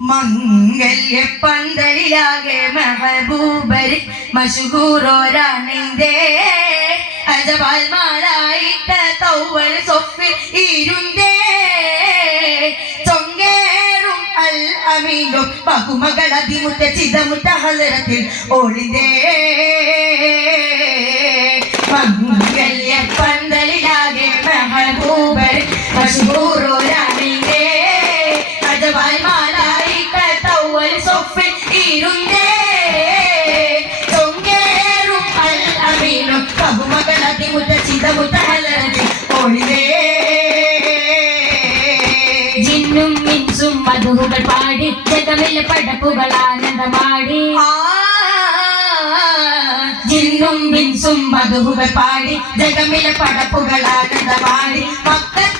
മംഗല്യ പന്തലിലാകെ മെഹബൂബര് മഷുഹൂറോരാണിന്റെ അജപാൽ മാലായിട്ട തൗവൽ സൊഫിൽ ഇരുന്തേ ചൊങ്ങേറും അൽ അമീനും ബഹുമകൾ അതിമുറ്റ ചിതമുറ്റ ഹലരത്തിൽ ഓളിന്റെ മംഗല്യ പന്തലിലാകെ മെഹബൂബർ മഷൂറോരാണിന്റെ ജിന്നും മിൻസും മധുവുകൾ പാടി ജഗമില്ല പടപ്പുകൾ ആനന്ദമാടി. ജിന്നും മിൻസും മധുവുകൾ പാടി ജഗമിലെ പടപ്പുകൾ ആനന്ദമാടി. മക്കത്താലെ